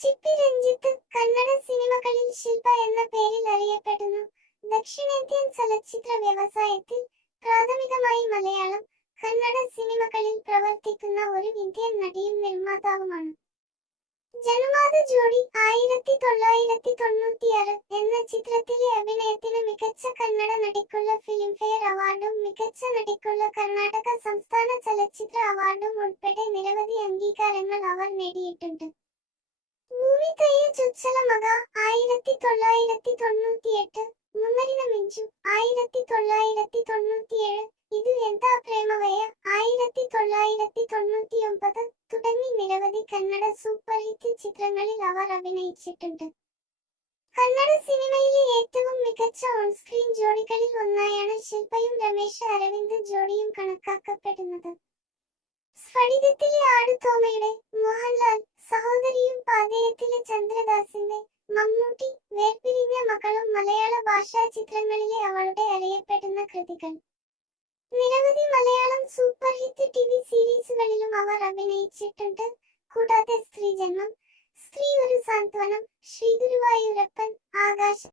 ചിപ്പി രഞ്ജിത്ത് കന്നഡ സിനിമകളിൽ ശില്പ എന്ന പേരിൽ അറിയപ്പെടുന്നു. ദക്ഷിണേന്ത്യൻ ചലച്ചിത്ര വ്യവസായത്തിൽ പ്രാഥമികമായി മലയാളം, കന്നഡ സിനിമകളിൽ പ്രവർത്തിക്കുന്ന ഒരു ഇന്ത്യൻ നടിയും നിർമ്മാതാവുമാണ്. ജനുമാത ജോഡി 1996 എന്ന ചിത്രത്തിലെ അഭിനയത്തിന് മികച്ച കന്നഡ നടിക്കുള്ള ഫിലിംഫെയർ അവാർഡും മികച്ച നടിക്കുള്ള കർണാടക സംസ്ഥാന ചലച്ചിത്ര അവാർഡും ഉൾപ്പെടെ നിരവധി അംഗീകാരങ്ങൾ അവർ നേടിയിട്ടുണ്ട്. ഭൂമി തയ്യ ചൊಚ್ಚಲ ಮಗ 1998, മുന്നരിന മിഞ്ചു 1997, ഇത് എന്താ പ്രേമവയ 1999 തുടങ്ങി നിരവധി കന്നഡ സൂപ്പർ ഹിറ്റ് ചിത്രങ്ങളിൽ അവർ അഭിനയിച്ചിട്ടുണ്ട്. കന്നഡ സിനിമയിലെ ഏറ്റവും മികച്ച ഓൺസ്ക്രീൻ ജോഡികളിൽ ഒന്നായാണ് ശില്പയും രമേശ് അരവിന്ദ് ജോഡിയും കണക്കാക്കപ്പെടുന്നത്. സ്ഫടികത്തിലെ ആടുതോമയുടെ മോഹൻലാൽ, സഹോദരിയും പാതയത്തിലെ ചന്ദ്രദാസിന്റെ മമ്മൂട്ടി, വേർപിരിഞ്ഞ മകളും മലയാള ഭാഷാ ചിത്രങ്ങളിലെ അവളുടെ അറിയപ്പെടുന്ന കൃതികൾ. നിരവധി മലയാളം സൂപ്പർ ഹിറ്റ് ടിവി സീരീസുകളിലും അവർ അഭിനയിച്ചിട്ടുണ്ട്. കൂടാതെ സ്ത്രീജന്മം, സ്ത്രീ ഒരു സാന്ത്വനം, ശ്രീഗുരുവായൂരപ്പൻ, ആകാശം